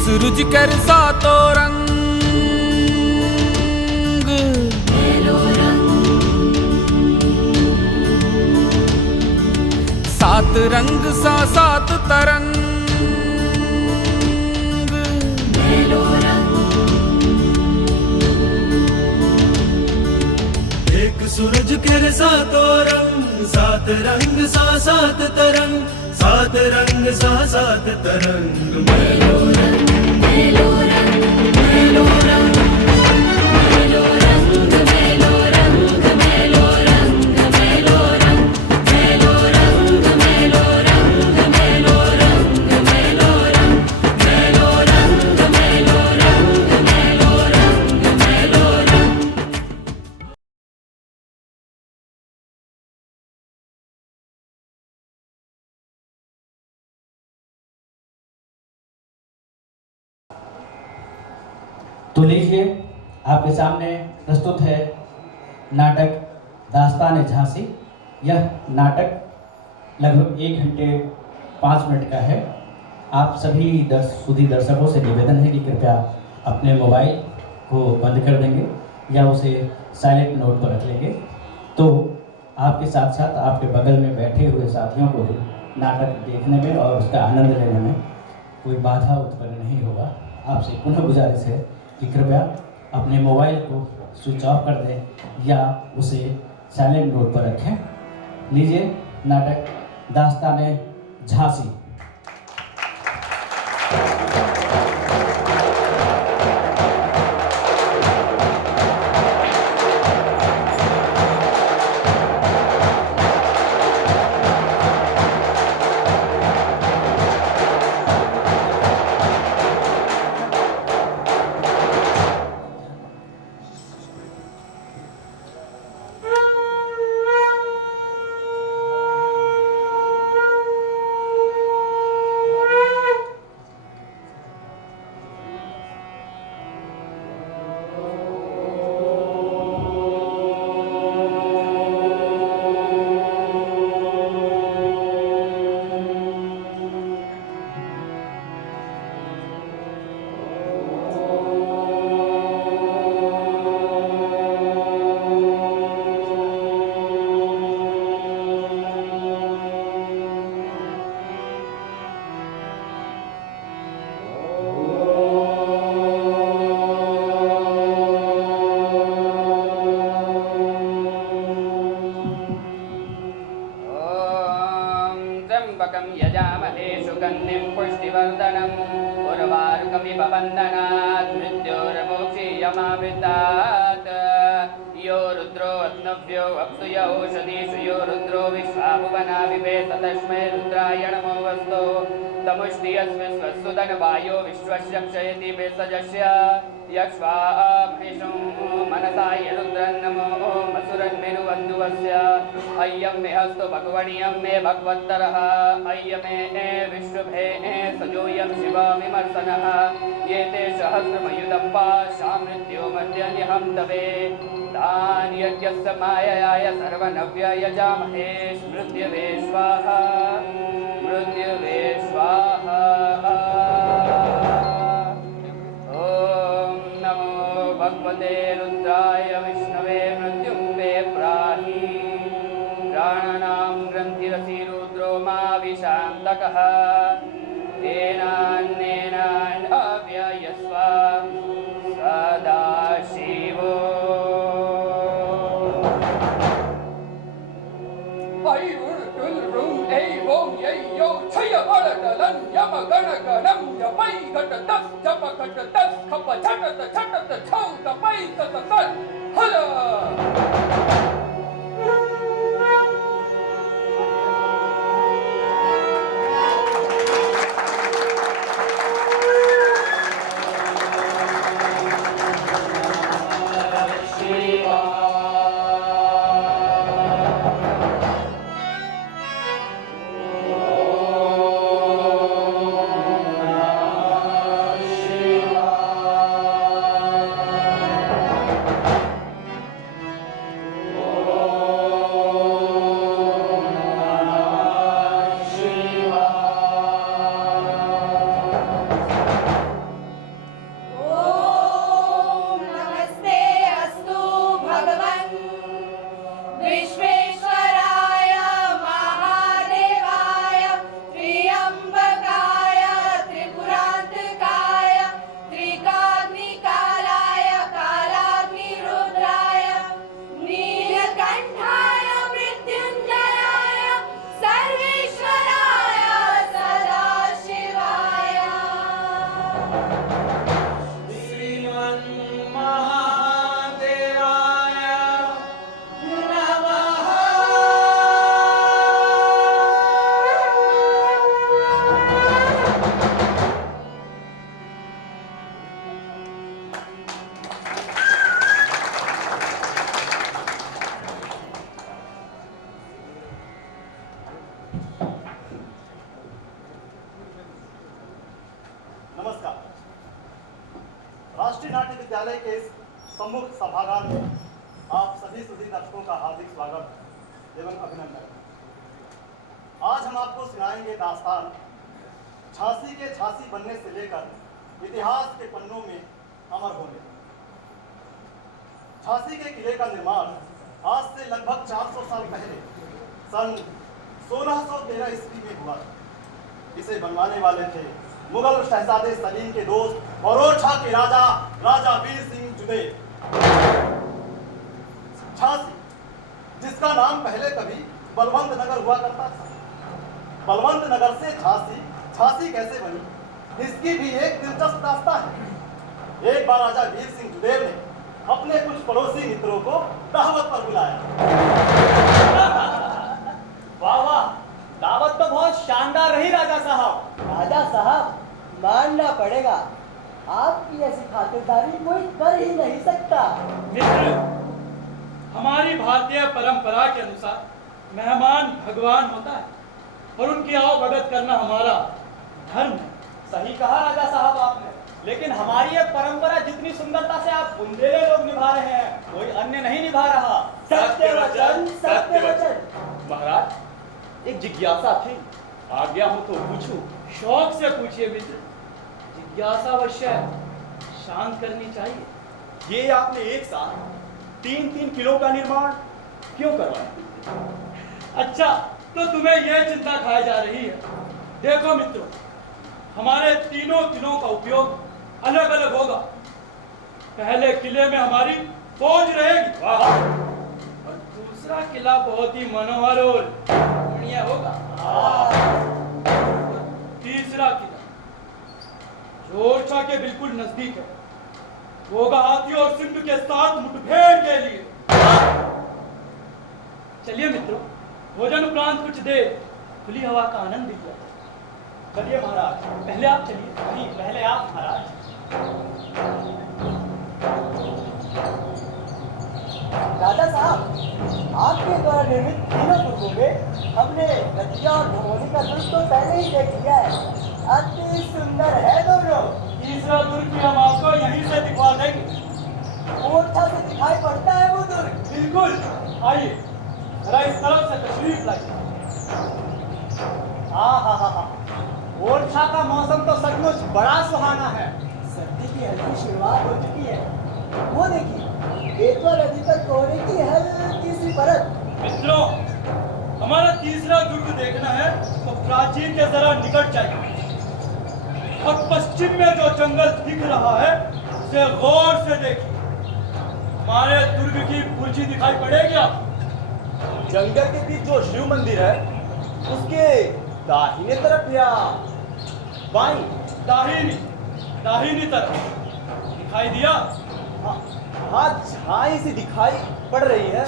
सूरज कर सातो रंग, सात रंग सा सात तरंग, एक सूरज के सातो रंग, सात रंग सा सात तरंग, सात रंग सा सात तरंग। मेलो रंग, मेलो रंग, मेलो रंग, मेलो रंग, मेलो रंग, मेलो रंग, मेलो रंग, मेलो रंग, मेलो रंग, मेलो रंग, मेलो रंग, मेलो रंग, मेलो रंग, मेलो रंग, मेलो रंग। तो लीजिए, आपके सामने प्रस्तुत है नाटक दास्तान झांसी। यह नाटक लगभग 1 घंटे 5 मिनट का है। आप सभी सुधी दर्शकों से निवेदन है कि कृपया अपने मोबाइल को बंद कर देंगे या उसे साइलेंट मोड पर रख लेंगे, तो आपके साथ साथ आपके बगल में बैठे हुए साथियों को भी नाटक देखने में और उसका आनंद लेने में कोई बाधा उत्पन्न नहीं होगा। आपसे पुनः गुजारिश है कि कृपया अपने मोबाइल को स्विच ऑफ कर दें या उसे साइलेंट मोड पर रखें। लीजिए, नाटक दास्तान झांसी। यजामहे सुगन्धिं पुष्टिवर्धनम् उर्वारुकमिव बन्धनात् मृत्योर्मोक्षीयमामृतात्। यो रुद्रो अग्नव्यो अप्सु य ओषधीषु यो रुद्रो विश्वाभुवना विवेश तस्मै रुद्राय नमो वस्तु। तमुष्टियस्विश्वसुदनवायो विश्वस्य क्षयति भेषजस्य यक्ष्वामहिषं मनसाय रुद्रन्नमो मसुरन्मेरुबन्धुवस्य। अय्यं मे हस्तु भगवणीयं मे भगवत्तरः अय्यमे विश्वभे सजोऽयं शिवविमर्शनः। ये ते सहस्रमयुधं पाशा मृत्यो मध्यनिहं तवे तान् यज्ञस्य माययाय सर्वनव्ययजामहे मृत्युवे स्वाहा मृत्युवे स्वाहा। ॐ नमो भगवते रुद्राय विष्णवे मृत्युं मे प्राहि। प्राणानां ग्रन्थिरसि रुद्रो मा विशान्तकः तेनान्येनाव्ययस्व सदाशिवो। विश्वविद्यालय के इस सम्मुख सभागार में आप सभी सुधी दर्शकों का हार्दिक स्वागत एवं अभिनंदन। आज हम आपको सुनाएंगे दास्तान झांसी के झांसी बनने से लेकर इतिहास के पन्नों में अमर होने। झांसी के किले का निर्माण आज से लगभग 400 साल पहले सन 1613 ईस्वी में हुआ। इसे बनवाने वाले थे मुगल शहजादे सलीम के दोस्त और ओरछा के राजा वीर सिंह जुदेर। झांसी, जिसका नाम पहले कभी बलवंत नगर हुआ करता था, बलवंत नगर से झांसी कैसे बनी, इसकी भी एक दिलचस्प दास्तान है। एक बार राजा वीर सिंह जुदेर ने अपने कुछ पड़ोसी मित्रों को दावत पर बुलाया। वाह वाह, दावत तो बहुत शानदार रही राजा साहब। राजा साहब, मानना पड़ेगा, आपकी ऐसी खातिरदारी कोई कर ही नहीं सकता। मित्र, हमारी भारतीय परंपरा के अनुसार मेहमान भगवान होता है और उनकी आवभगत करना हमारा धर्म है। सही कहा राजा साहब आपने, लेकिन हमारी ये परंपरा जितनी सुंदरता से आप बुंदेले लोग निभा रहे हैं, कोई अन्य नहीं निभा रहा। सत्य वचन, सत्य वचन। महाराज, एक जिज्ञासा थी, आज्ञा हो तो पूछूं? शौक से पूछिए मित्र, जिज्ञासा अवश्य शांत करनी चाहिए। ये आपने एक साथ 3-3 किलो का निर्माण क्यों करवाया? अच्छा, तो तुम्हें यह चिंता खाई जा रही है। देखो मित्रों, हमारे तीनों किलों का उपयोग अलग अलग होगा। पहले किले में हमारी फौज रहेगी और दूसरा किला बहुत ही मनोहर और रमणीय होगा। तीसरा किला जो ओरछा के बिल्कुल नजदीक है, होगा हाथी और सिंह के साथ मुठभेड़ के लिए। चलिए मित्रों, भोजन उपरांत कुछ देर खुली हवा का आनंद लीजिए। चलिए महाराज, पहले आप चलिए। नहीं, पहले आप महाराज। राजा साहब, आपके द्वारा निर्मित तीनों दुर्गों में हमने गठिया और भगोनी का दुर्ग तो पहले ही देख लिया है। अति सुंदर है दोनों। तीसरा दुर्ग भी हम आपको यहीं से दिखवा देंगे। ओरछा से दिखाई पड़ता है वो दुर्ग। बिल्कुल, आइए जरा इस तरफ से तशरीफ लाइए। हाँ, ओरछा का मौसम तो सचमुच बड़ा सुहाना है। सर्दी की हल्की शुरुआत हो चुकी है। वो देखिए, बेतवा नदी पर कोहरे की हल्की सी परत। मित्रों, हमारा तीसरा दुर्ग देखना है तो प्राचीर के जरा निकट जाइए और पश्चिम में जो जंगल दिख रहा है उसे गौर से देखिए। हमारे दुर्ग की बुर्जी दिखाई पड़ेगी आपको। जंगल के बीच जो शिव मंदिर है, उसके दाहिने तरफ या बाईं? दाहिनी तरफ दिखाई दिया। हाँ, झाई सी दिखाई पड़ रही है।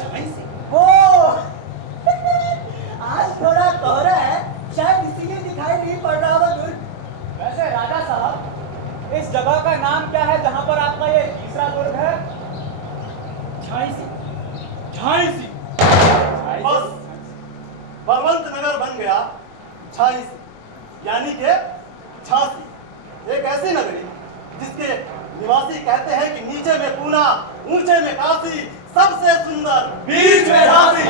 वो आज थोड़ा कोहरा है, शायद इसीलिए दिखाई नहीं पड़ रहा वो दुर्ग। वैसे राजा साहब, इस जगह का नाम क्या है जहाँ पर आपका ये तीसरा दुर्ग है? झांसी। बस बलवंत नगर बन गया झांसी, यानी के झांसी। एक ऐसी नगरी जिसके निवासी कहते हैं कि नीचे में पूना, ऊंचे में काशी, सबसे सुंदर बीच में झांसी।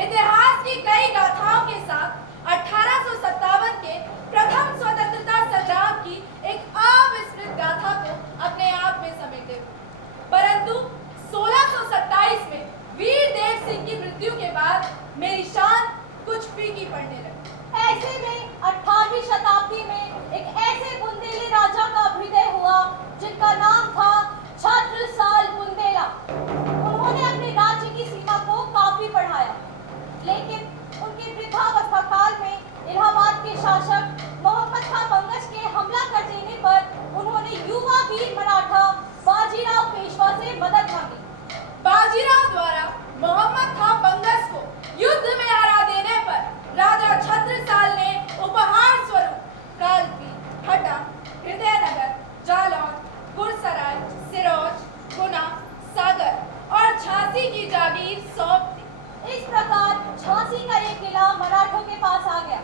इतिहास की कई गाथाओं के साथ 1857 के प्रथम स्वतंत्रता संग्राम की एक अविस्मृत गाथा को अपने आप में समेटे, परंतु झांसी की जागीर सौंप दी। इस प्रकार झांसी का ये किला मराठों के पास आ गया,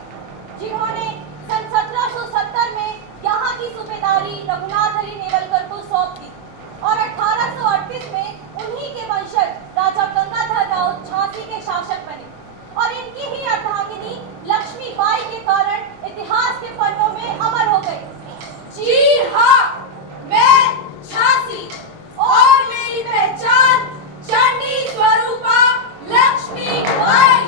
जिन्होंने सन 1770 में यहाँ की सूबेदारी रघुनाथ हरी नेवलकर को सौंप दी और 1838 में उन्हीं के वंशज राजा गंगाधर राव झांसी के शासक बने और इनकी ही अर्धांगिनी लक्ष्मीबाई के कारण इतिहास के पन्नों में अमर हो गई। जी हाँ, मैं झांसी और मेरी पहचान चंडी स्वरूपा लक्ष्मीबाई।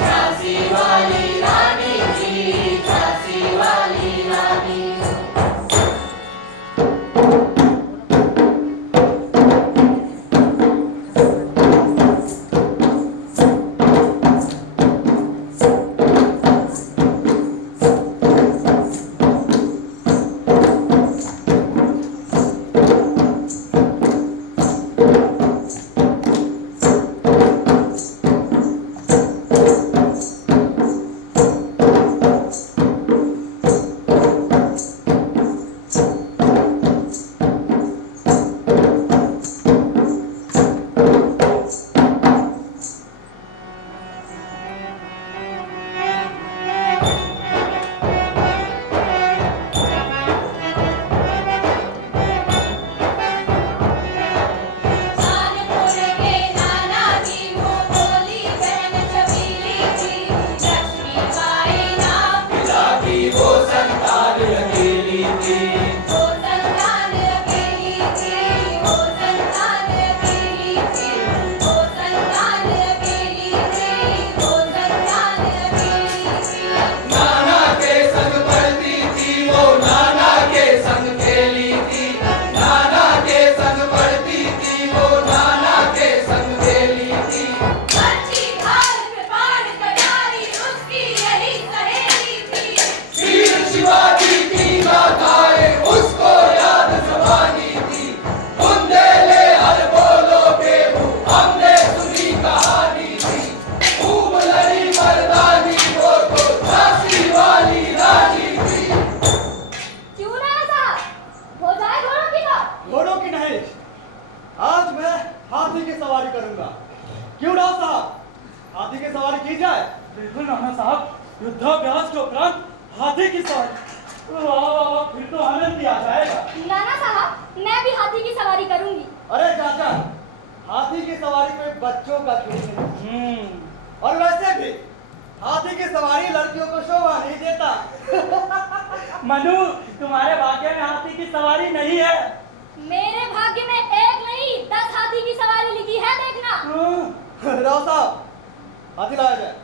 झांसी वाली रानी थी। हाथी की सवारी, वाह वाह वाह, फिर तो आनंद ही आ जाएगा। नाना साहब, मैं भी हाथी की सवारी करूंगी। अरे चाचा, हाथी की सवारी कोई बच्चों का खेल है। और वैसे भी हाथी की सवारी लड़कियों को शोभा नहीं देता। मनु, तुम्हारे भाग्य में हाथी की सवारी नहीं है। मेरे भाग्य में एक नहीं 10 हाथी की सवारी लिखी है, देखना। राव साहब, हाथी लाया जाए।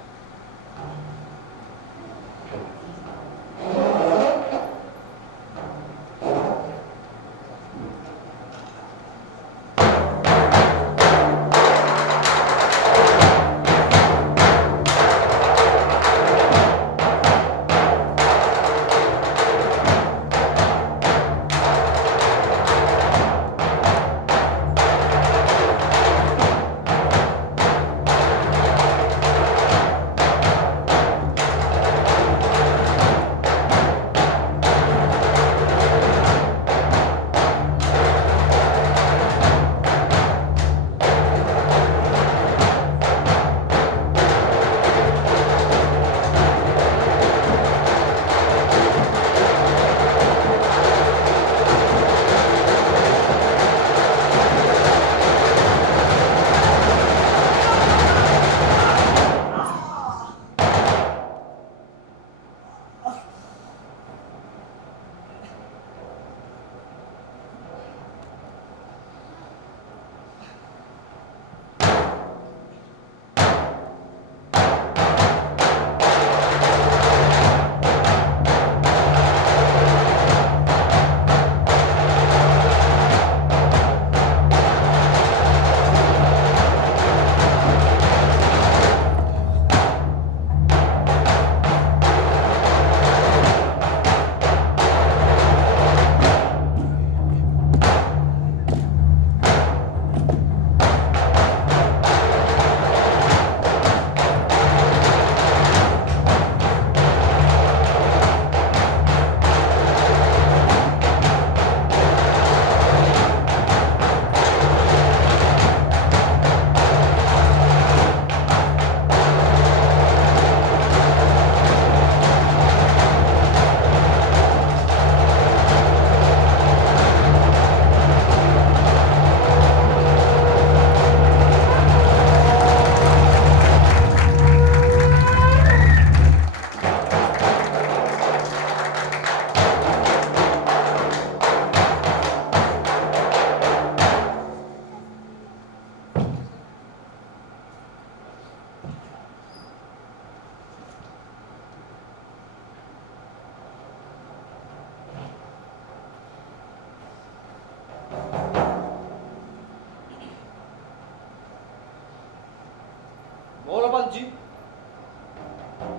मोरोपंत जी,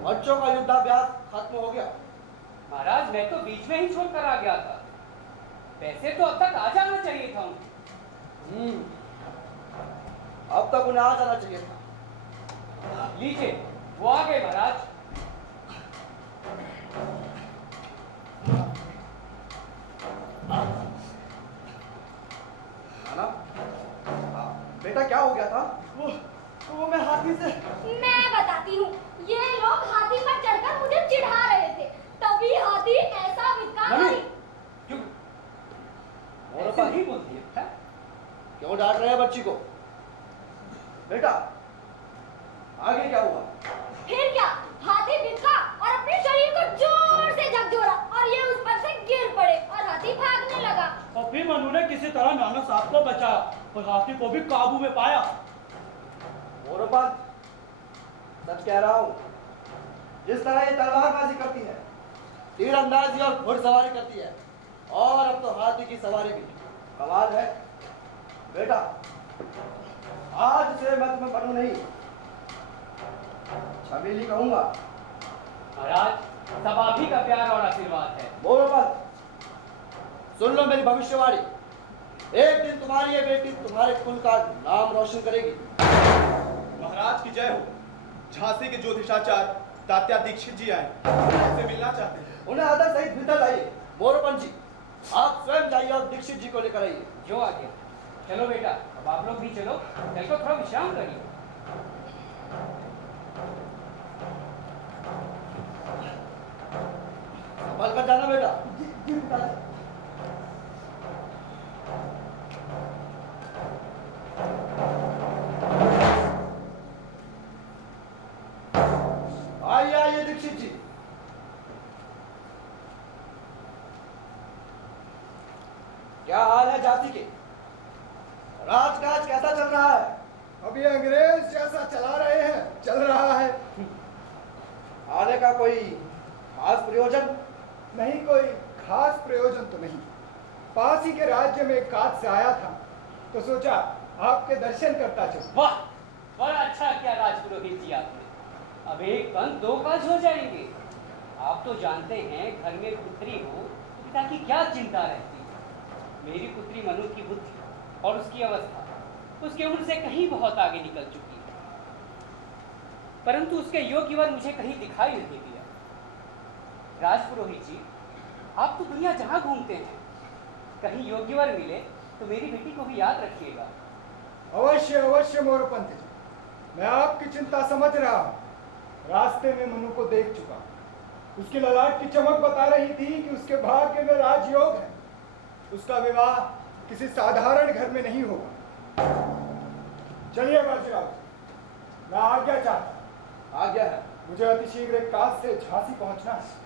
बच्चों का युद्धाभ्यास खत्म हो गया। महाराज, मैं तो बीच में ही छोड़ कर आ गया था। वैसे तो अब तक आ जाना चाहिए था उन्हें। अब तक उन्हें आ जाना चाहिए था। लीजिए, वो आ गए महाराज। नाना, बेटा क्या हो गया था? वो मैं हाथी से। मैं बताती हूँ, ये लोग हाथी पर चढ़कर मुझे चिढ़ा रहे थे, तभी हाथी ऐसा विकार मनु, नहीं। ऐसे नहीं बोलती है। क्यों डांट रहे हैं बच्ची को? बेटा, आगे क्या हुआ? फिर क्या, हाथी बिका और अपने शरीर को जोर से झकझोरा और ये उस पर से गिर पड़े और हाथी भागने लगा। और फिर मनु ने किसी तरह नाना साहब को बचाया और हाथी को भी काबू में पाया। मोरोपंत, सच कह रहा हूँ, जिस तरह ये तलवारबाजी करती है, तीरंदाजी और घुड़सवारी करती है, और अब तो हाथी की सवारी भी, कमाल है। बेटा, आज से मैं तुम्हें बनू नहीं, छबीली कहूंगा। महाराज, सब आप ही का प्यार और आशीर्वाद है। मोरोपंत, सुन लो मेरी भविष्यवाणी। एक दिन तुम्हारी ये बेटी तुम्हारे कुल का नाम रोशन करेगी। महाराज की जय हो। झांसी के ज्योतिषाचार्य तात्या दीक्षित जी आए, उनसे मिलना चाहते हैं। उन्हें आदर सहित भीतर लाइए। मोरोपंत जी, आप स्वयं जाइए और दीक्षित जी को लेकर आइए। जो आ गया। चलो बेटा, अब आप लोग भी चलो, कल को थोड़ा विश्राम करिए। संभल कर जाना बेटा। जी पिताजी। आइए दीक्षित जी। क्या हाल है झांसी के? राजकाज कैसा चल रहा है? अभी अंग्रेज जैसा चला रहे हैं, चल रहा है। आने का कोई खास प्रयोजन? नहीं, कोई खास प्रयोजन तो नहीं। पास ही के राज्य में एक काज से आया था तो सोचा आपके दर्शन करता चलो। वाह, बड़ा अच्छा किया राजपुरोहित जी आपने। अब एक पंथ दो काज हो जाएंगे। आप तो जानते हैं घर में पुत्री हो तो पिता की क्या चिंता रहती है। मेरी पुत्री मनु की बुद्धि और उसकी अवस्था उसके उम्र से कहीं बहुत आगे निकल चुकी है, परंतु उसके योग्य वर मुझे कहीं दिखाई नहीं दिया। राजपुरोहित जी, आप तो दुनिया जहां घूमते हैं, कहीं योग्य वर मिले तो मेरी बेटी को भी याद रखिएगा। अवश्य अवश्य मोरपंथ जी, मैं आपकी चिंता समझ रहा हूँ। रास्ते में मनु को देख चुका। उसकी ललाट की चमक बता रही थी कि उसके भाग्य में राजयोग है। उसका विवाह किसी साधारण घर में नहीं होगा। चलिए बाजीराव, मैं आज्ञा चाहता। आज्ञा है। मुझे अतिशीघ्र एक काज से झांसी पहुंचना है।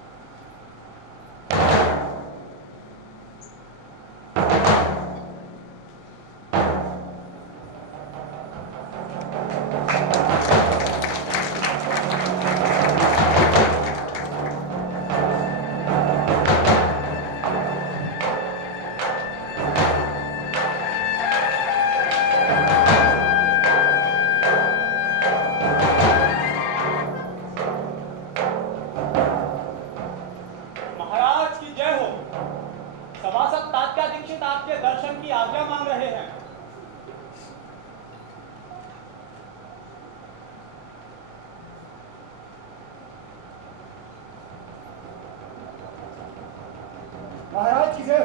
महाराज की जय।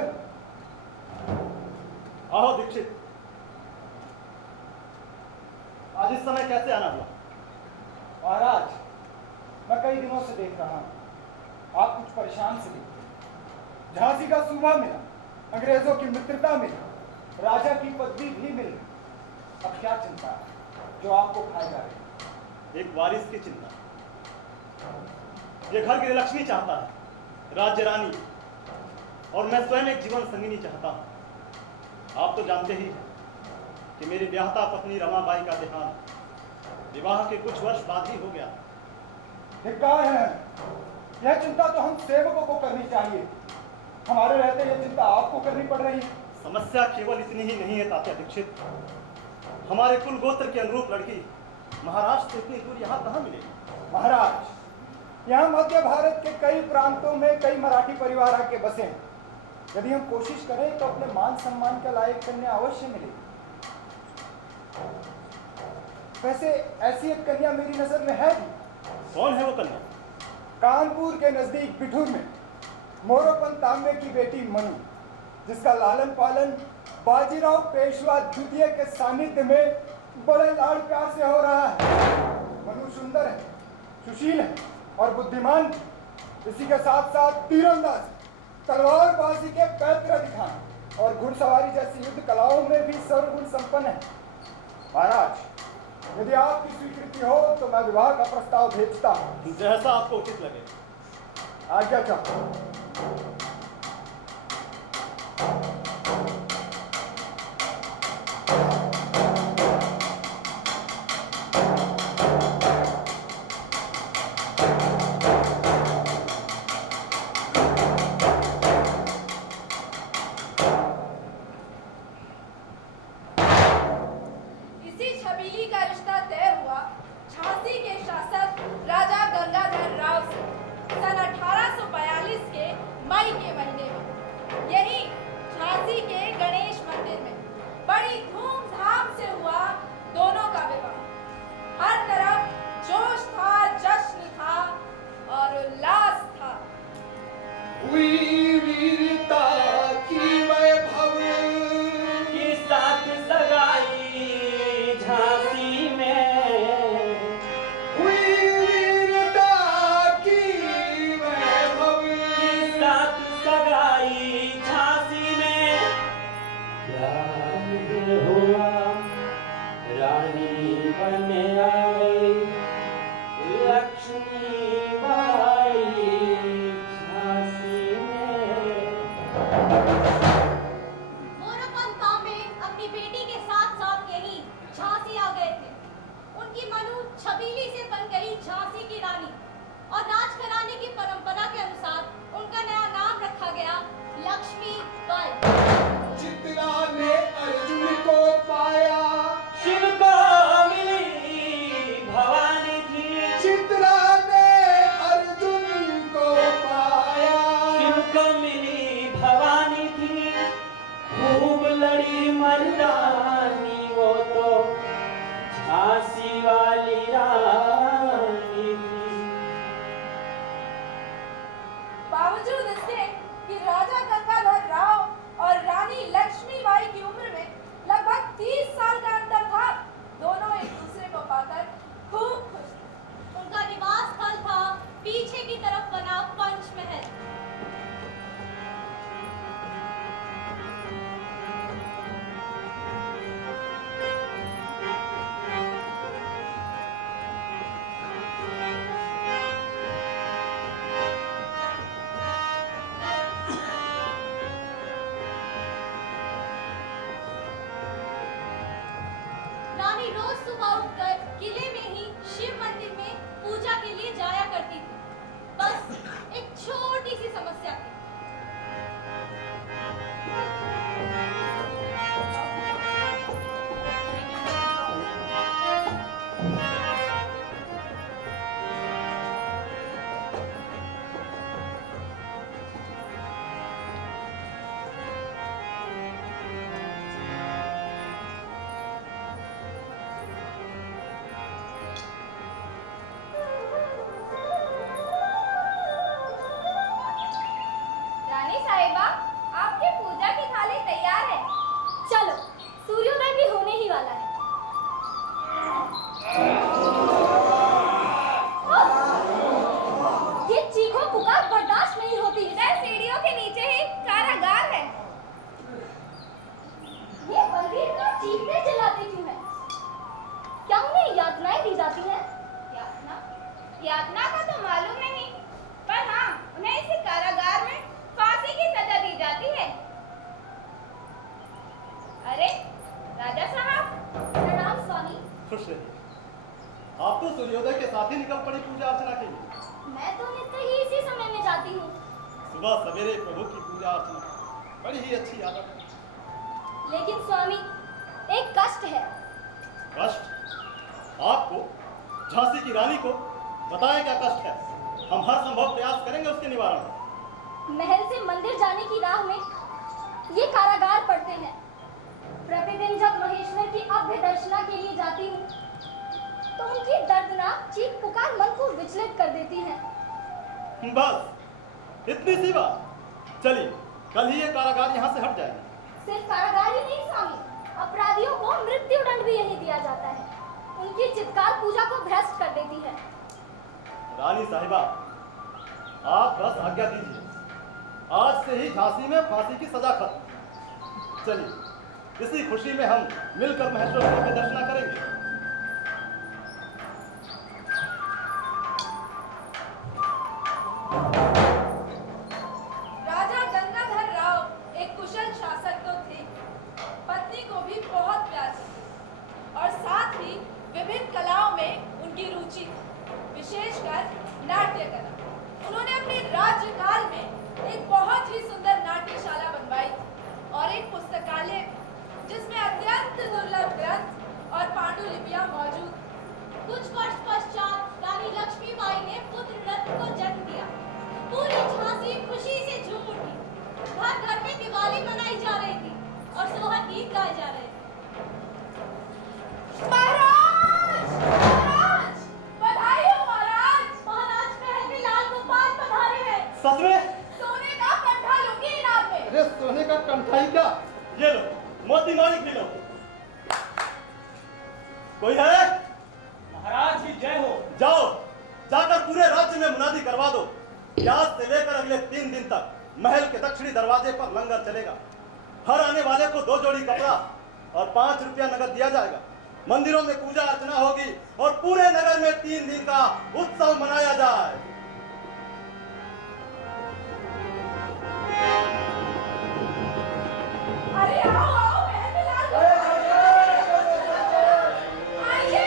आओ दीक्षित, आज इस समय कैसे आना हुआ? महाराज, मैं कई दिनों से देख रहा हूं आप कुछ परेशान से दिखते। झांसी का सूबा मिला, अंग्रेजों की मित्रता मिली, राजा की पदवी भी मिली। अब क्या चिंता है जो आपको खाए जा रही? एक वारिस की चिंता। ये घर की लक्ष्मी चाहता है, राज्य रानी, और मैं स्वयं एक जीवन संगिनी चाहता हूं। आप तो जानते ही हैं कि मेरी ब्याहता पत्नी रमाबाई का देहांत विवाह के कुछ वर्ष बाद ही हो गया। धिक्कार है, यह चिंता तो हम सेवकों को करनी चाहिए। हमारे रहते यह चिंता आपको करनी पड़ रही है। समस्या केवल इतनी ही नहीं है तात्या दीक्षित। हमारे कुल गोत्र के अनुरूप लड़की महाराष्ट्र से इतनी दूर यहाँ कहाँ मिलेगी? महाराज, यहाँ मध्य भारत के कई प्रांतों में कई मराठी परिवार आके बसे हैं। यदि हम कोशिश करें तो अपने मान सम्मान के लायक कन्या अवश्य मिलेगी। वैसे ऐसी एक कन्या मेरी नजर में है भी। कौन है वो कन्या? कानपुर के नजदीक बिठूर में मोरोपंत तांबे की बेटी मनु, जिसका लालन पालन बाजीराव पेशवा द्वितीय के सानिध्य में बड़े लाड़ प्यार से हो रहा है। मनु सुंदर है, सुशील है और बुद्धिमान। इसी के साथ साथ तीरंदाज, तलवारबाजी के पैतृ दिखाने और घुड़सवारी जैसी युद्ध कलाओं में भी सर्वगुण संपन्न है। महाराज, यदि आपकी स्वीकृति हो तो मैं विवाह का प्रस्ताव भेजता हूँ। जैसा आपको उचित लगे। आज्ञा चाहता हूँ। इसी छबीली का रिश्ता तय हुआ झांसी के शासक राजा गंगाधर राव से सन 1842 के मई के महीने में, यही झांसी के गणेश मंदिर में बड़ी धूमधाम से हुआ दोनों का विवाह। हर तरफ जोश था, जश्न था और उल्लास था। हुई वीरता की वैभव की साथ सगाई झांसी में, हुई वीरता की वैभव की साथ बावजूद इसके कि राजा गंगाधर राव और रानी लक्ष्मीबाई की उम्र में लगभग 30 साल का अंतर था, दोनों एक दूसरे को पाकर खूब खुश थे। उनका निवास स्थल था पीछे की तरफ बना पंचमहल। रानी रोज सुबह उठकर किले में ही शिव मंदिर में पूजा के लिए जाया करती थी। बस एक छोटी सी समस्या थी। रानी साहिबा, आपकी पूजा की थाली तैयार है। चलो, सूर्योदय भी होने ही वाला है। ये चीखों पुकार बर्दाश्त नहीं होती। इधर सीढ़ियों के नीचे ही कारागार है। ये बंदी इतना चीखते चिल्लाते क्यों है? क्या उन्हें यातनाएं दी जाती हैं? यातना? यातना का तो मालूम नहीं, पर हाँ, उन्हें इसी कारागार में फांसी की सजा दी जाती है। अरे राजा साहब, प्रणाम स्वामी। खुश रहिए। आप तो सूर्योदय के साथ ही निकल पड़ी पूजा अर्चना के लिए। मैं तो नित्य ही इसी समय में जाती हूँ। सुबह सवेरे प्रभु की पूजा अर्चना बड़ी ही अच्छी आदत है। लेकिन स्वामी, एक कष्ट है। कष्ट? आपको, झांसी की रानी को बताएं क्या कष्ट है। हम हर संभव प्रयास करेंगे उसके निवारण में। महल से मंदिर जाने की राह में ये कारागार पड़ते हैं। प्रतिदिन जब महेश्वर की अभ्य दर्शना के लिए जाती हूँ तो उनकी दर्दनाक चीख पुकार मन को विचलित कर देती है। बस इतनी सी बात। चलिए, कल ही ये कारागार यहाँ से हट जाएगा। सिर्फ कारागार ही नहीं स्वामी, अपराधियों को मृत्युदंड भी यही दिया जाता है। उनकी चित्कार पूजा को भ्रष्ट कर देती है। रानी साहिबा, आप बस आज्ञा दीजिए। आज से ही झांसी में फांसी की सजा खत्म। चलिए, इसी खुशी में हम मिलकर महेश्वर की दर्शना करेंगे। राजा गंगाधर राव एक कुशल शासक तो थे, पत्नी को भी बहुत प्यार थी और साथ ही विभिन्न कलाओं में उनकी रुचि थी, विशेषकर नाट्य कला। उन्होंने अपने राज्यकाल में एक बहुत ही सुंदर नाट्यशाला बनवाई थी और एक पुस्तकालय जिसमें अत्यंत दुर्लभ ग्रंथ और पांडुलिपियां मौजूद। कुछ वर्ष पश्चात रानी लक्ष्मीबाई ने पुत्र रत्न को जन्म दिया। पूरी झांसी खुशी से झूम उठी। घर घर में दिवाली मनाई जा रही थी और सोहर गीत गाए जा रहे थे। महाराज! महाराज! बधाई हो महाराज! महाराज महल में लाल गोपाल पधारे हैं। सच में? सोने का कंठा लूंगी इनाम में। अरे सोने का कंठाई क्या? ये लो, मोती माणिक भी लो। कोई है? महाराज की जय हो। जाओ, जाकर पूरे राज्य में मुनादी करवा दो। आज से लेकर अगले 3 दिन तक महल के दक्षिणी दरवाजे पर लंगर चलेगा। हर आने वाले को 2 जोड़ी कपड़ा और 5 रुपया नगद दिया जाएगा। मंदिरों में पूजा अर्चना होगी और पूरे नगर में 3 दिन का उत्सव मनाया जाए। अरे आओ आओ महल में लाल आइए।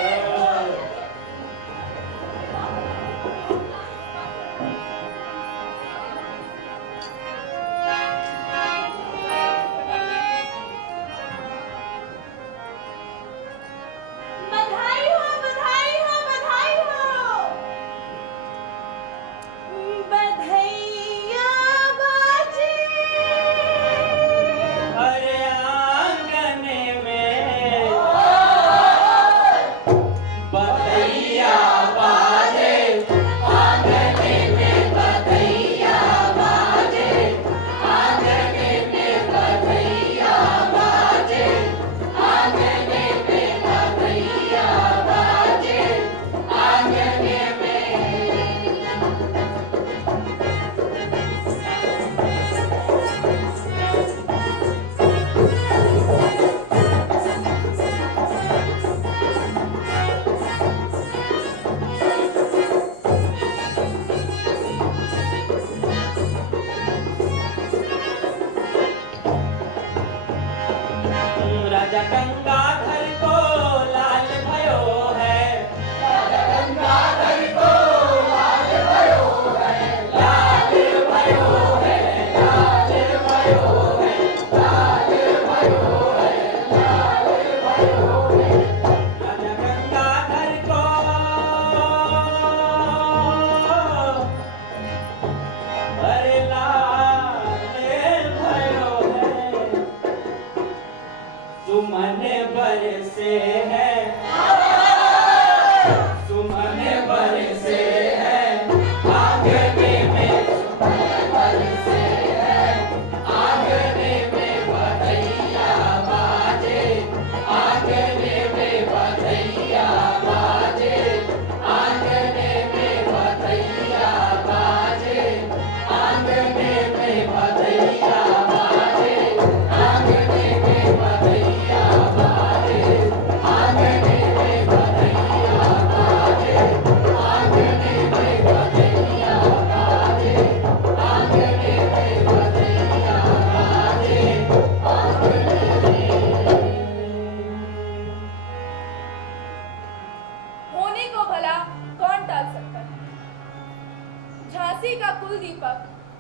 बधाई हो, बधाई हो, बधाई हो। बधाइयाँ बाजे। अरे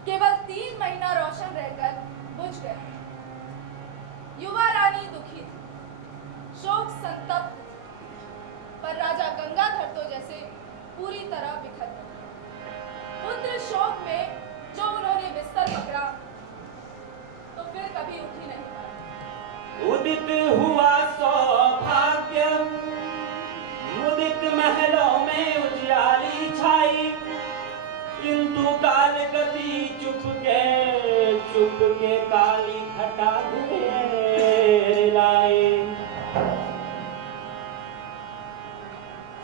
केवल 3 महीना रोशन रहकर बुझ गए। युवा रानी दुखी थी, शोक संतप्त थी, पर राजा गंगाधर तो जैसे पूरी तरह बिखर गए। पुत्र शोक में जो उन्होंने बिस्तर पकड़ा तो फिर कभी उठ ही नहीं पाया। उदित हुआ सौभाग्य, मुदित महलों में उजियाली छाई, किंतु काल गति चुप के काली खटा लाए।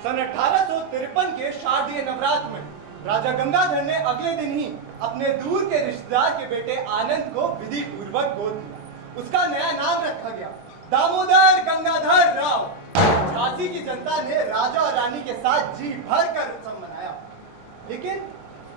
सन 1853 के शारदीय नवरात्र में राजा गंगाधर ने अगले दिन ही अपने दूर के रिश्तेदार के बेटे आनंद को विधि पूर्वक गोद दिया। उसका नया नाम रखा गया दामोदर गंगाधर राव। झांसी की जनता ने राजा और रानी के साथ जी भर कर उत्सव मनाया, लेकिन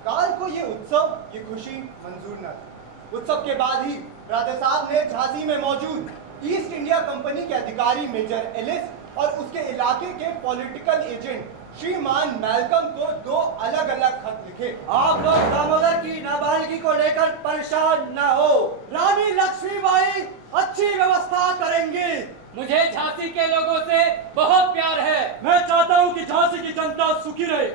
काल को ये उत्सव, ये खुशी मंजूर न थी। उत्सव के बाद ही राजा साहब ने झांसी में मौजूद ईस्ट इंडिया कंपनी के अधिकारी मेजर एलिस और उसके इलाके के पॉलिटिकल एजेंट श्रीमान मैल्कम को 2 अलग-अलग खत लिखे। आप लोग दामोदर की नाबालिगी को लेकर परेशान न हो, रानी लक्ष्मीबाई अच्छी व्यवस्था करेंगी। मुझे झांसी के लोगों से बहुत प्यार है। मैं चाहता हूँ कि झांसी की जनता सुखी रहे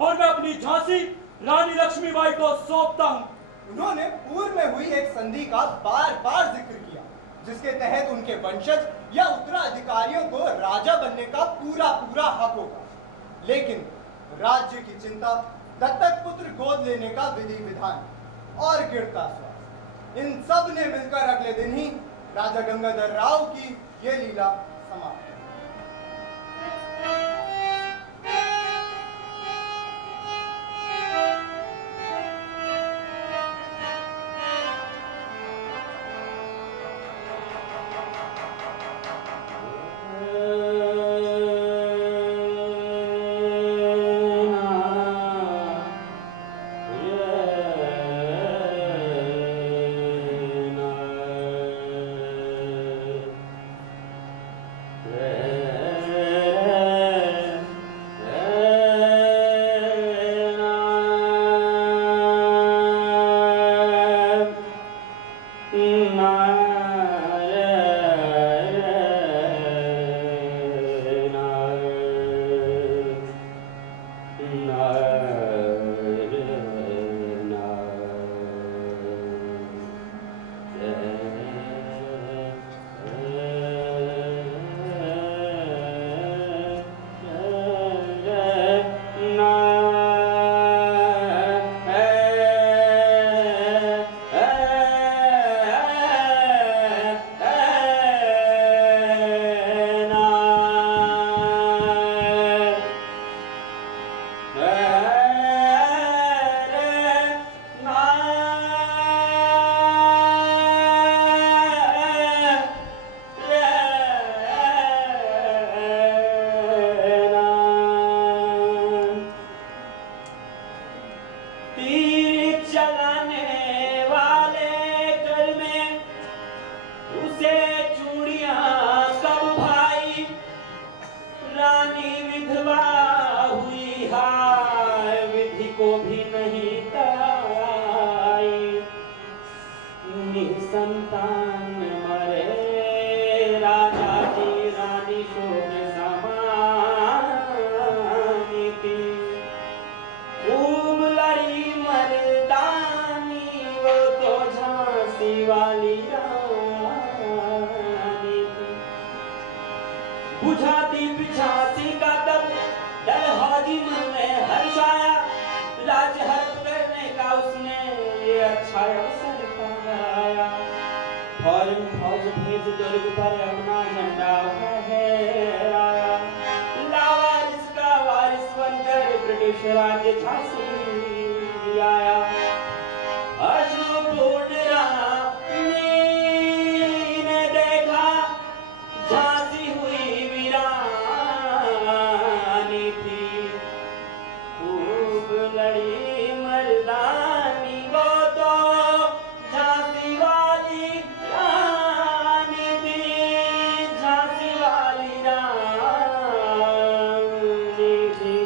और मैं अपनी झांसी रानी लक्ष्मीबाई को सौंपता हूँ। उन्होंने पूर्व में हुई एक संधि का बार-बार जिक्र किया, जिसके तहत उनके वंशज या उत्तराधिकारियों को राजा बनने का पूरा हक होगा। लेकिन राज्य की चिंता, दत्तक पुत्र गोद लेने का विधि विधान और गिरता स्वास्थ्य, इन सब ने मिलकर अगले दिन ही राजा गंगाधर राव की ये लीला समाप्त। बुझाती पिछाती का तब डलहौजी मन में हर्ष आया, लाज हर्ष करने का उसने ये अच्छा अवसर पाया। फौरन फौज भेज दुर्ग पर अपना झंडा फहराया, लावारिस का वारिस बनकर ब्रिटिश राज्य झांसी आया। अश्रुपूर्ण ने देखा झांसी हुई वीरानी थी, खूब लड़ी मर्दानी वो तो झांसी वाली रानी थी, झांसी वाली रानी थी।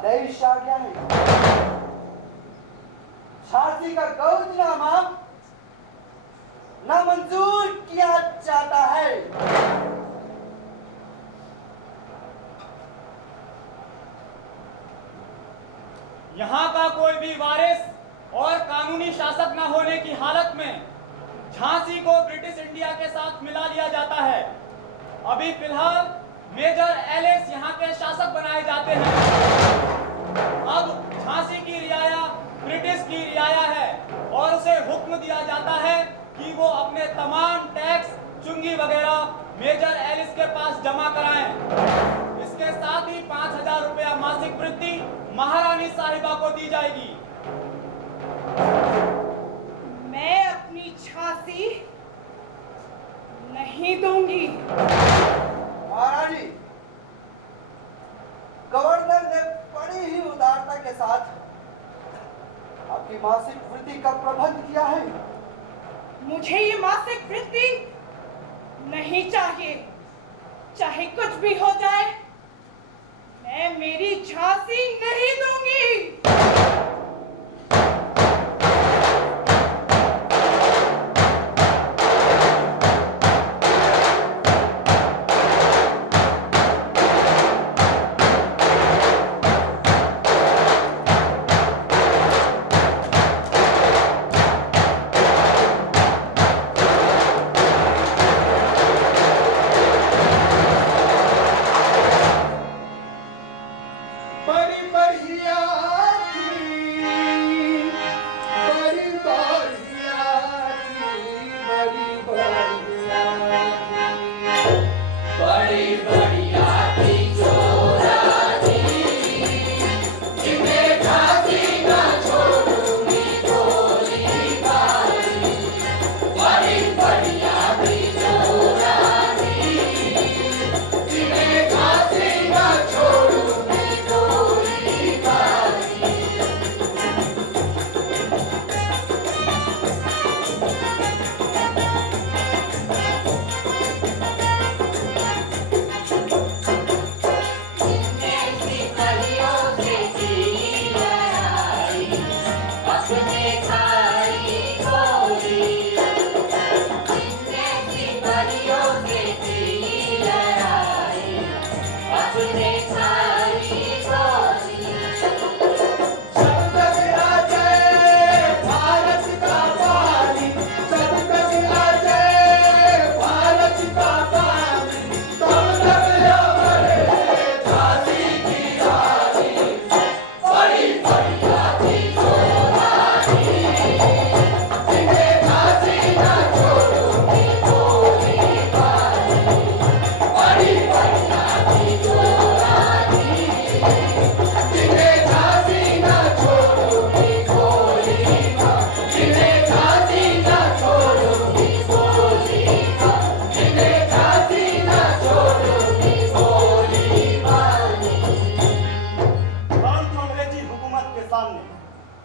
आदेश आ गया है। झांसी का गौधनामा नामंजूर किया जाता है। यहाँ का कोई भी वारिस और कानूनी शासक न होने की हालत में झांसी को ब्रिटिश इंडिया के साथ मिला लिया जाता है। अभी फिलहाल मेजर एलिस यहाँ के शासक बनाए जाते हैं। अब झांसी की रियाया ब्रिटिश की रियाया है और उसे हुक्म दिया जाता है कि वो अपने तमाम टैक्स, चुंगी वगैरह मेजर एलिस के पास जमा कराएं। इसके साथ ही 5,000 रुपया मासिक वृत्ति महारानी साहिबा को दी जाएगी। मैं अपनी झांसी नहीं दूंगी। महारानी, गवर्नर ने बड़ी ही उदारता के साथ आपकी मासिक वृत्ति का प्रबंध किया है। मुझे ये मासिक वृत्ति नहीं चाहिए, चाहे कुछ भी हो जाए, मैं मेरी झांसी नहीं दूंगी।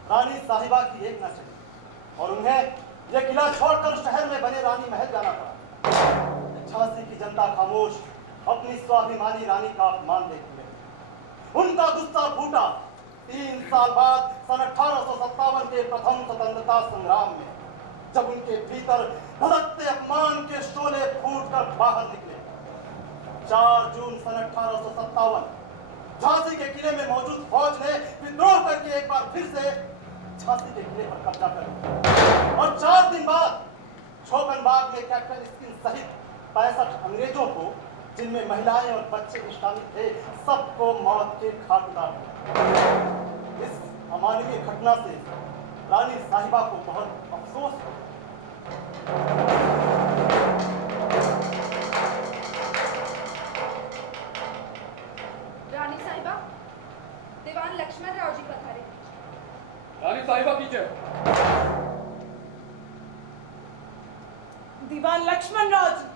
रानी साहिबा की एक न चली और उन्हें यह किला छोड़कर शहर में बने रानी महल जाना पड़ा। झांसी की जनता खामोश अपनी स्वाभिमानी रानी का अपमान देखते रही। उनका गुस्सा फूटा 3 साल बाद सन 1857 के प्रथम स्वतंत्रता संग्राम में, जब उनके भीतर भड़कते अपमान के शोले फूटकर बाहर निकले। 4 जून सन 1857 झांसी के किले में मौजूद फौज ने विद्रोह करके एक बार फिर से झांसी के किले पर कब्जा कर लिया और 4 दिन बाद छोकनबाग में कैप्टन स्किन सहित 65 अंग्रेजों को, जिनमें महिलाएं और बच्चे भी शामिल थे, सबको मौत के घाट उतार दिया। इस अमानवीय घटना से रानी साहिबा को बहुत अफसोस हुआ। रानी साहिबा, दीवान लक्ष्मण राव जी पधारे। रानी साहिबा पीछे। दीवान लक्ष्मण राव जी,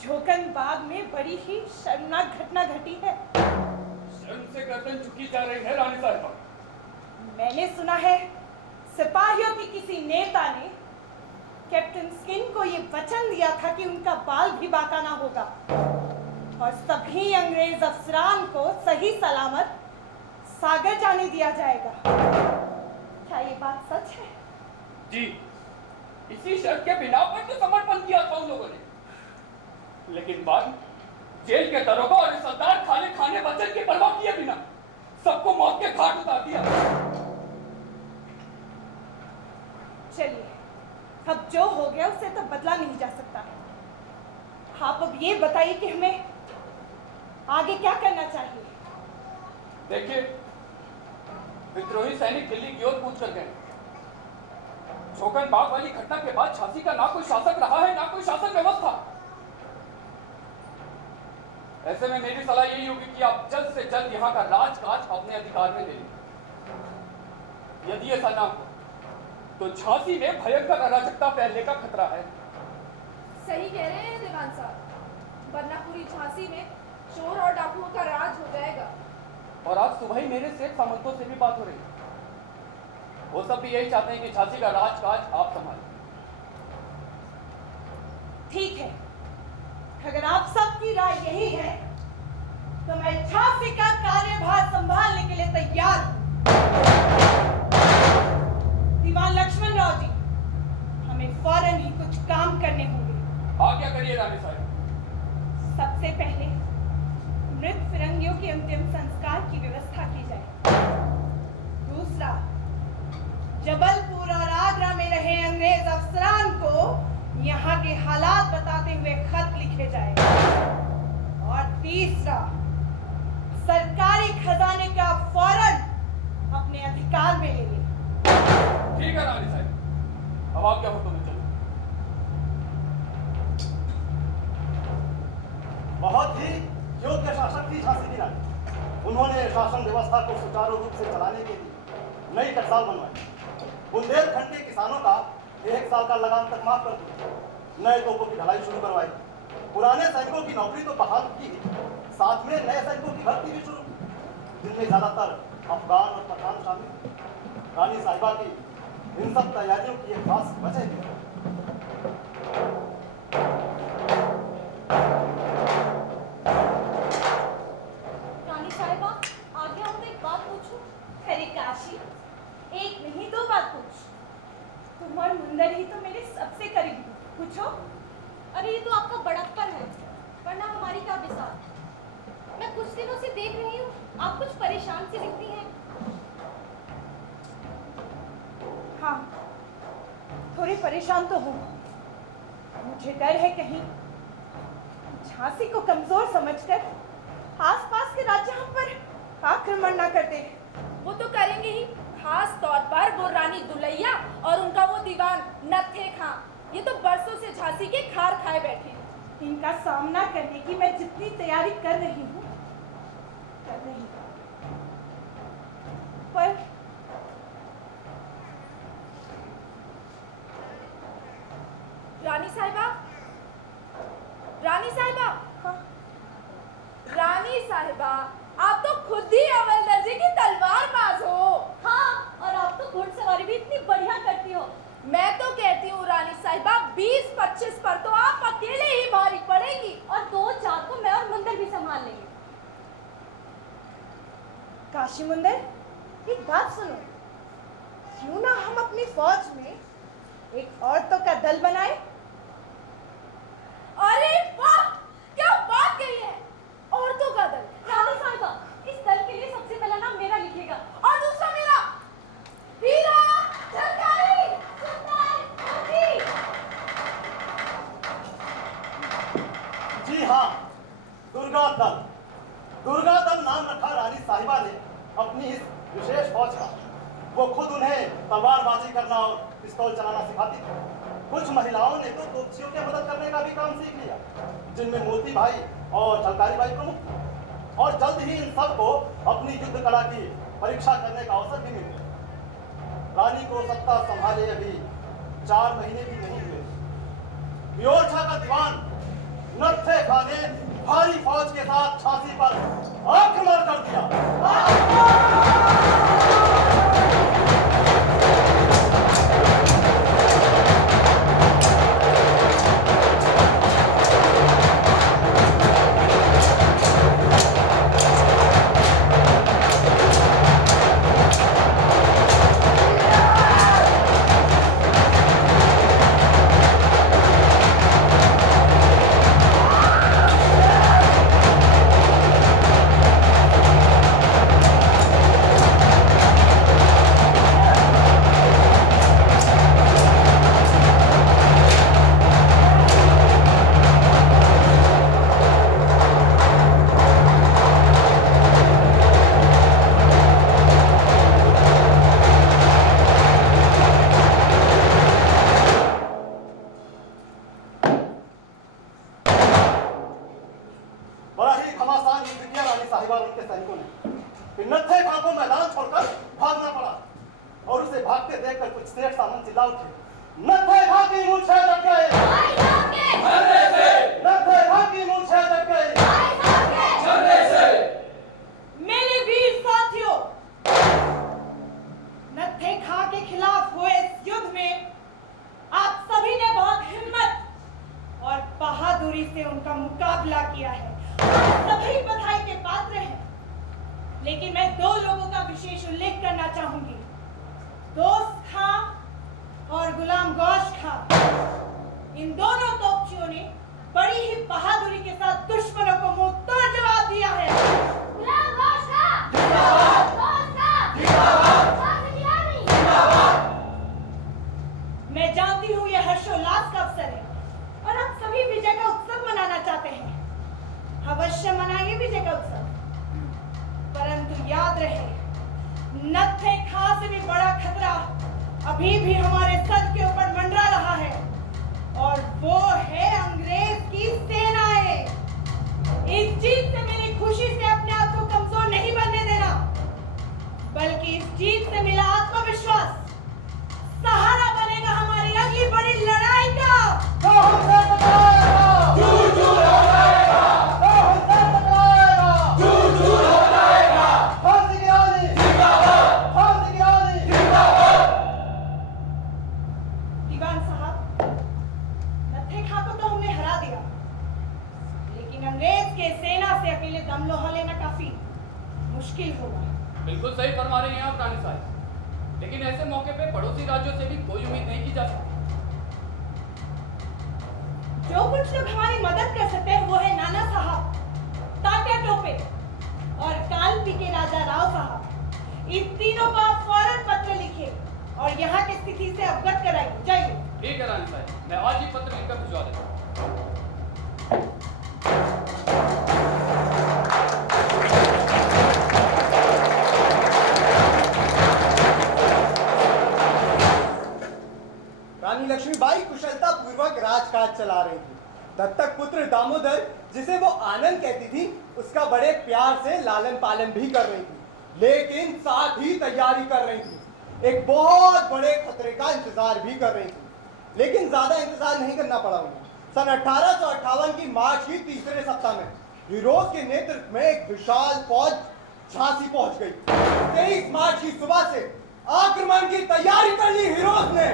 झोकन बाग में बड़ी ही शर्मनाक घटना घटी है। शर्म से गर्दन झुकी जा रही है रानी साहिबा। मैंने सुना है सिपाहियों के किसी नेता ने कैप्टन स्किन को ये वचन दिया था कि उनका बाल भी बांका ना होगा और सभी अंग्रेज अफसरान को सही सलामत सागर जाने दिया जाएगा। क्या ये बात सच है? जी, इसी शर्त के बिना पर तो समर्पण किया था उन लोगों ने। लेकिन बाद जेल के दरोगा और सरदार खाने वचन की परवाह किए बिना सबको मौत के घाट उतार दिया। चलिए, अब जो हो गया उससे तो बदला नहीं जा सकता। आप अब ये बताइए कि हमें आगे क्या करना चाहिए? देखिए, विद्रोही सैनिक दिल्ली की ओर कूच कर गए। छोकन बाग वाली घटना के बाद झांसी का ना कोई शासक रहा है, ना कोई शासन व्यवस्था। ऐसे में मेरी सलाह यही होगी कि आप जल्द से जल्द यहाँ का राजकाज अपने अधिकार में ले लें। यदि ऐसा ना हो तो झांसी में भयंकर अराजकता फैलने का खतरा है। सही कह रहे हैं दीवान साहब, वरना पूरी झांसी में चोर और डाकुओं का राज हो जाएगा। और आज सुबह ही मेरे सेठ सामंतों से भी बात हो रही है। वो सब भी यही चाहते हैं कि झांसी का राजकाज आप संभालें। ठीक है, अगर आप सबकी राय यही है तो मैं झांसी का कार्यभार संभालने के लिए तैयार हूं। दीवान लक्ष्मण राव जी, हमें फौरन ही कुछ काम करने होंगे। आज्ञा करिए रानी साहब। सबसे पहले मृत फिरंगियों के अंतिम संस्कार की व्यवस्था की जाए। दूसरा, जबलपुर और आगरा में रहे अंग्रेज अफसरान को यहाँ के हालात बताते हुए खत लिखे जाए। और तीसरा, सरकारी खजाने का फौरन अपने अधिकार में ले ले। ठीक है रानी साहब, अब आप क्या हुक्म चलो। बहुत ही योग्य शासक थी झांसी की रानी। उन्होंने शासन व्यवस्था को सुचारू रूप से चलाने के लिए नई टकसाल बनवाई। बुंदेलखंड के किसानों का 1 साल का लगान तक माफ कर दिया। नए तोपों की ढलाई शुरू करवाई। पुराने सैनिकों की नौकरी तो बहाल की, साथ में नए सैनिकों की भर्ती भी शुरू की, जिनमें ज्यादातर अफगान और पठान शामिल। रानी साहिबा की इन सब तैयारियों की एक खास वजह थी। रानी साहिबा, आगे हम एक बात पूछूं? अरे काशी, एक नहीं 2 बात पूछ। तुम और मुंदर ही तो मेरे सबसे करीब हो। पूछो। अरे ये तो आपका बड़प्पन है, वरना हमारी क्या बिसात। मैं कुछ दिनों से देख रही हूँ आप कुछ परेशान सी दिखती हैं। हाँ, थोड़ी परेशान तो हूँ। मुझे डर है कहीं झांसी को कमजोर समझकर आसपास के राज्य हम पर आक्रमण ना करते। वो तो करेंगे ही, खास तौर पर वो रानी दुलैया और उनका वो दीवान नत्थे खां। ये तो बरसों से झांसी के खार खाए बैठे हैं। इनका सामना करने की मैं जितनी तैयारी कर रही हूँ, पर रानी साहिबा, रानी साहिबा, रानी साहिबा, आप तो खुद ही अव्वल दर्जे की तलवारबाज हो। हाँ, और आप तो घुड़सवारी भी इतनी बढ़िया करती हो। मैं तो कहती हूँ रानी साहिबा, 20-25 पर तो आप अकेले ही भारी पड़ेंगी, और 2-4 को मैं और मुंदर भी संभाल लेंगे। काशी मुंदर, एक बात सुनो। क्यों ना हम अपनी फौज में एक औरतों का दल बनाए? अरे वाह, क्या बात कही है, औरतों का दल। रानी साहिबा, इस दल के लिए सबसे पहला नाम मेरा लिखिएगा, और दूसरा मेरा। हीरा, झलकारी, जी हाँ, दुर्गा दल। दुर्गा दल नाम रखा रानी साहिबा ने अपनी इस विशेष फौज का। वो खुद उन्हें तलवारबाजी करना और पिस्तौल चलाना सिखाती थी। कुछ महिलाओं ने तो तोपचियों की मदद करने का भी काम सीख लिया, जिनमें मोती भाई और झलकारी भाई प्रमुख थे। और जल्द ही इन सबको अपनी युद्ध कला की परीक्षा करने का अवसर भी मिल गया। रानी को सत्ता संभाले अभी 4 महीने भी नहीं हुए, बियोरछा का दीवान नत्थे खां ने भारी फौज के साथ झांसी पर आक्रमण कर दिया। नत्थे खां से भी बड़ा खतरा अभी भी हमारे सर के ऊपर मंडरा रहा है, और वो है अंग्रेज की सेनाएं। इस जीत से मिली खुशी से अपने आप को कमजोर नहीं बनने देना, बल्कि इस जीत से मिला आत्मविश्वास सहारा बनेगा हमारी अगली बड़ी लड़ाई का। दीवान साहब, नत्थे खां को तो हमने हरा दिया, लेकिन अंग्रेज के सेना से अकेले दम लोहा लेना काफी मुश्किल होगा। बिल्कुल सही फरमा रही हैं आप रानी साहब, लेकिन ऐसे मौके पे पड़ोसी राज्यों से भी कोई उम्मीद नहीं की जा सकती। जो कुछ लोग हमारी मदद कर सकते हैं वो है नाना साहब, तात्या टोपे और कालपी के राजा राव साहब। इन तीनों को आप फौरन पत्र लिखे और यहाँ की स्थिति से अवगत कराइए। जाइए। ठीक है रानी साहब, मैं आज ही पत्र लिखकर भिजवा देता हूँ। रानी लक्ष्मीबाई कुशलता पूर्वक राजकाज चला रही थी। दत्तक पुत्र दामोदर, जिसे वो आनंद कहती थी, उसका बड़े प्यार से लालन पालन भी कर रही थी, लेकिन साथ ही तैयारी कर रही थी। एक बहुत बड़े खतरे का इंतजार भी कर रही थी, लेकिन ज्यादा इंतजार नहीं करना पड़ा उन्हें। सन 1858 की मार्च की तीसरे सप्ताह में हीरोज के नेतृत्व में एक विशाल फौज झांसी पहुंच गई। 23 मार्च की सुबह से आक्रमण की तैयारी कर ली हीरोज ने।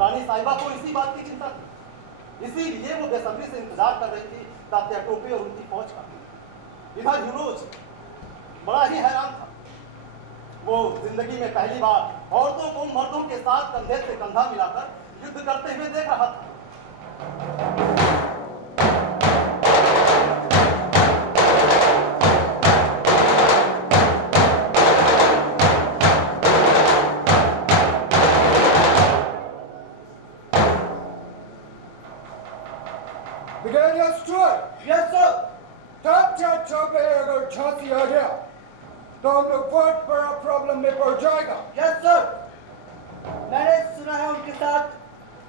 रानी साहिबा को इसी बात की चिंता थी, इसीलिए वो बेसब्री से इंतजार कर रही थी तात्या टोपे और उनकी फौज का। इधर यूरोज बड़ा ही हैरान था। वो जिंदगी में पहली बार औरतों को मर्दों के साथ कंधे से कंधा मिलाकर युद्ध करते हुए देख रहा था। Brigadier Stuart. Yes sir. Tatya Tope अगर झांसी आ गया तो हम लोग बहुत बड़ा प्रॉब्लम में पड़ जाएगा। Yes sir. मैंने सुना है उनके साथ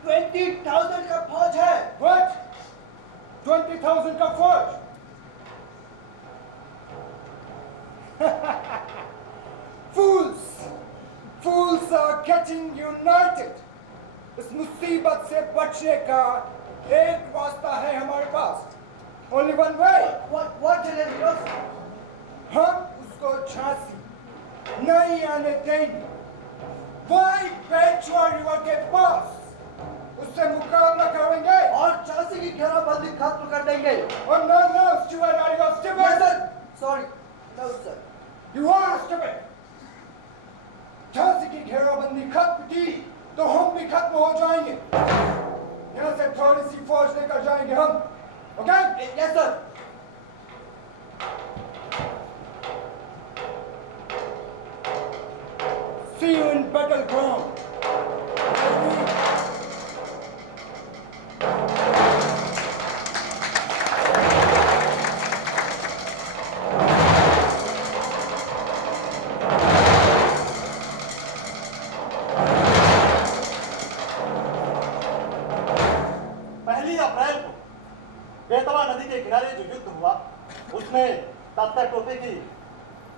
20,000 का फौज है। व्हाट? 20,000 का फौज। Fools are getting united. इस मुसीबत से बचने का एक रास्ता है हमारे पास। Only one way. What did it do? हम उसको झांसी नहीं आने देंगे। वही पेशवा रिवर के पास उससे मुकाबला करेंगे और झांसी की घेराबंदी खत्म कर देंगे। और no, stupid, are you stupid? Yes, sir. Sorry. No, sir. You are stupid. Jhansi की घेराबंदी खत्म की तो हम भी खत्म हो जाएंगे। यहाँ से थोड़ी सी फौज लेकर जाएंगे हम। Okay? Yes, sir. See you in battleground. पहली अप्रैल को बेतवा नदी के किनारे जो युद्ध हुआ उसमें तात्या टोपे की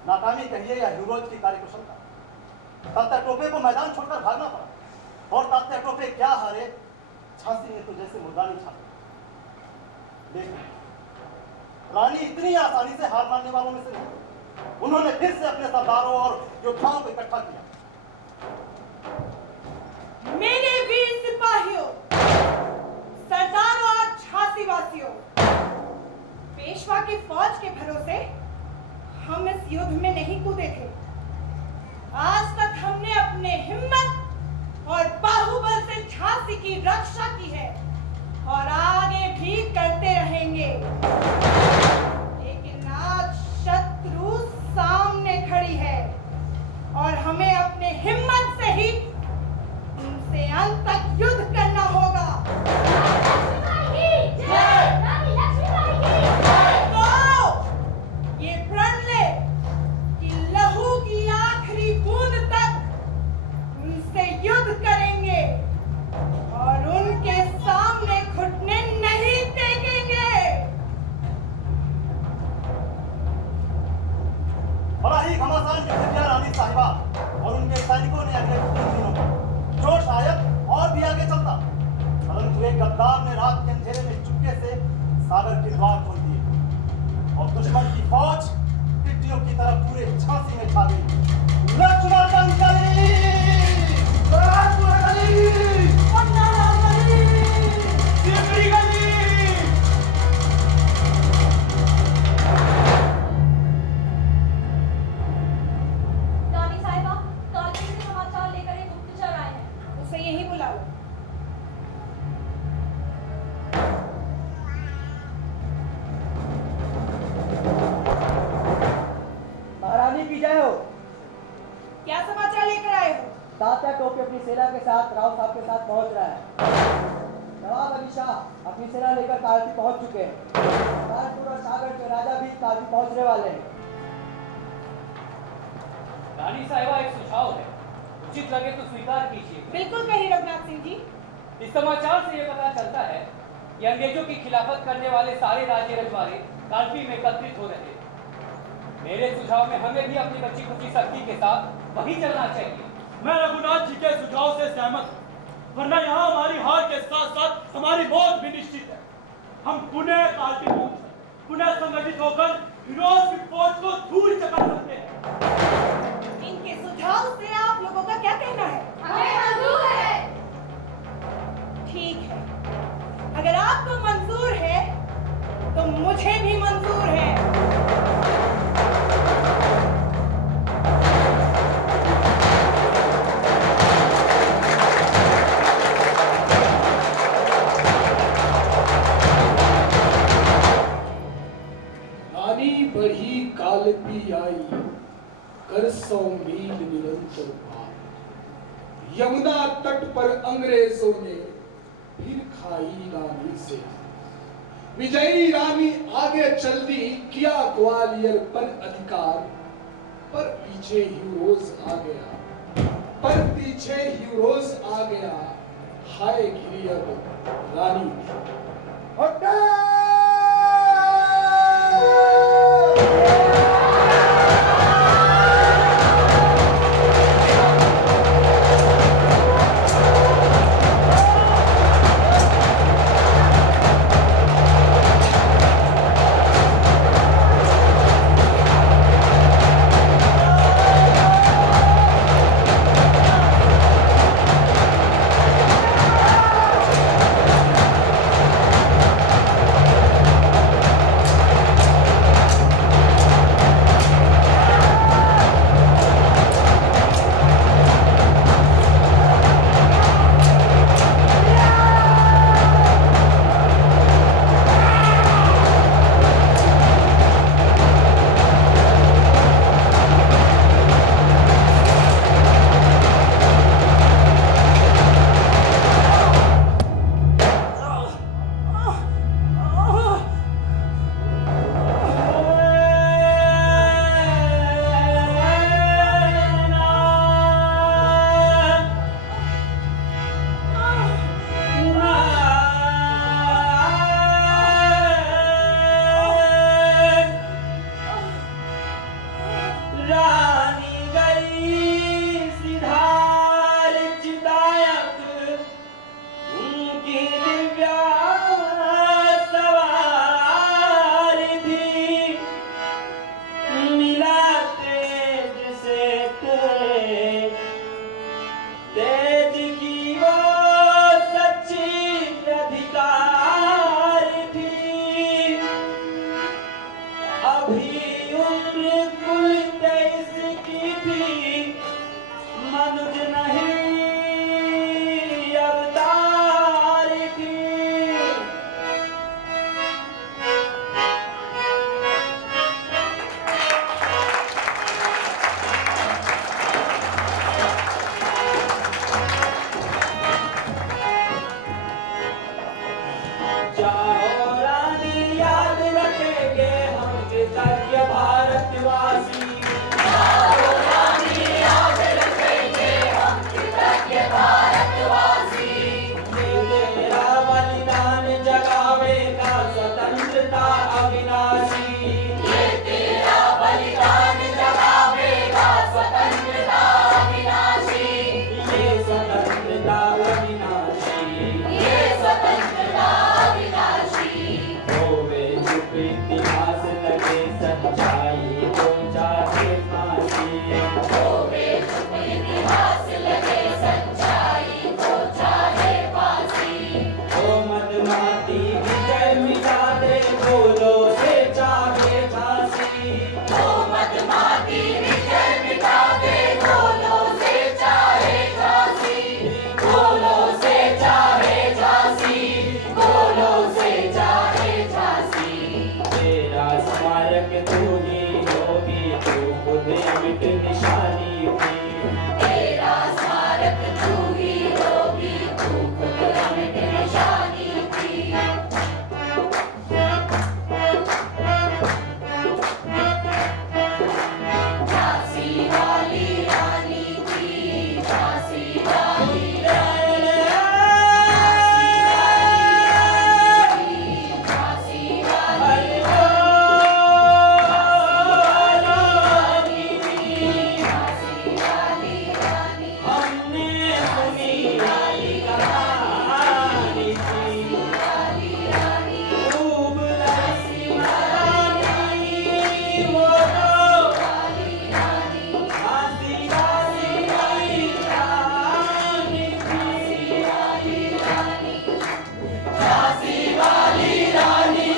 नाकामी कहिए या हीरोज की कार्यकुशलता। तात्या टोपे को मैदान छोड़कर भागना पड़ा और तात्या टोपे क्या हारे, झांसी ने तो जैसे मुर्दानी छापी। लेकिन रानी इतनी आसानी से हार मानने वालों में से नहीं। उन्होंने फिर से अपने सरदारों और योद्धाओं को इकट्ठा किया। मेरे वीर सिपाहियों, सरदारों और झांसी वासियों, पेशवा की फौज के भरोसे हम इस युद्ध में नहीं कूदे थे। आज तक हमने अपने हिम्मत और बाहुबल से झांसी की रक्षा की है और आगे भी करते रहेंगे। लेकिन आज शत्रु सामने खड़ी है और हमें अपने हिम्मत से ही उनसे अंत तक युद्ध करना होगा। तो ये प्रण ले कि लहू की आखिरी बूंद तक उनसे युद्ध करेंगे और उनके सामने घुटने नहीं टेकेंगे। बड़ा ही घमासान युद्ध किया रानी साहिबा और उनके सैनिकों ने अगले 3 दिनों में जो शायद और भी आगे चलता, परंतु एक गद्दार ने रात के अंधेरे में चुपके से सागर के द्वार खोल दिए और दुश्मन की फौज टिड्डियों की तरह पूरे झांसी में छा गई। लक्ष्मण कंकरी! रानी साहिबा, कालपी से समाचार लेकर एक गुप्तचर आए हैं। उसे यहीं बुलाओ। महारानी की जय हो। क्या समाचार लेकर आए हो? तात्या टोपे अपनी सेना के साथ राव साहब के साथ पहुंच रहा है। नवाब अली शाह अपनी सेना लेकर कालपी पहुंच चुके हैं। कानपुर और सागर के राजा भी कालपी पहुंचने वाले हैं। रानी साहिबा, एक सुझाव है, उचित लगे तो स्वीकार कीजिए। बिल्कुल कही रघुनाथ सिंह जी। इस समाचार से यह पता चलता है कि अंग्रेजों की खिलाफत करने वाले सारे राज्य रजवाड़े कालपी में एकत्रित हो रहे हैं। मेरे सुझाव में हमें भी अपनी बच्ची खुची शक्ति के साथ वही चलना चाहिए। मैं रघुनाथ जी के सुझाव से सहमत हूँ, वरना यहाँ हमारी हार के साथ साथ हमारी मौत भी निश्चित है। हम पुणे कालपी पहुंच पुनः संगठित होकर फिरोज की फौज को धूल चटा सकते हैं। इनके सुझाव से आप लोगों का क्या कहना है? हमें मंजूर है। ठीक है, अगर आपको मंजूर है तो मुझे भी मंजूर है। रानी बढ़ी कालपी आई कर 100 मील निरंतर पार। यमुना तट पर अंग्रेजों ने फिर खाई रानी से। विजयी रानी आगे चल दी, किया ग्वालियर पर अधिकार। पर पीछे हीरोज आ गया, पर पीछे हीरोज आ गया। हाय गिरी अब रानी थी। अटैक! इतिहास लगे सच्चाई को चाहे फांसी ओ मदमाती विजय मिटा दे बोलो से चाहे झांसी तेरा स्मारक तू ही होगी तू खुद मिट निशानी थी हमने सुनी कहानी थी खूब लड़ी महारानी वो तो झांसी वाली रानी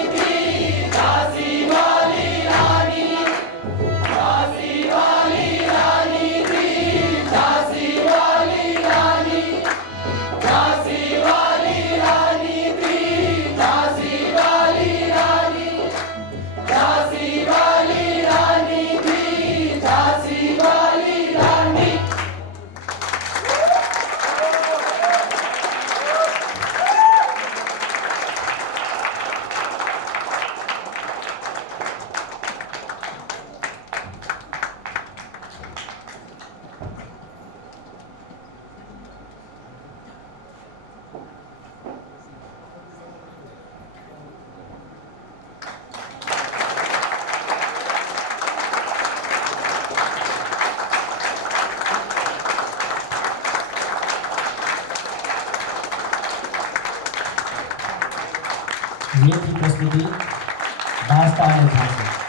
ये थी प्रस्तुति दास्तान-ए-झांसी।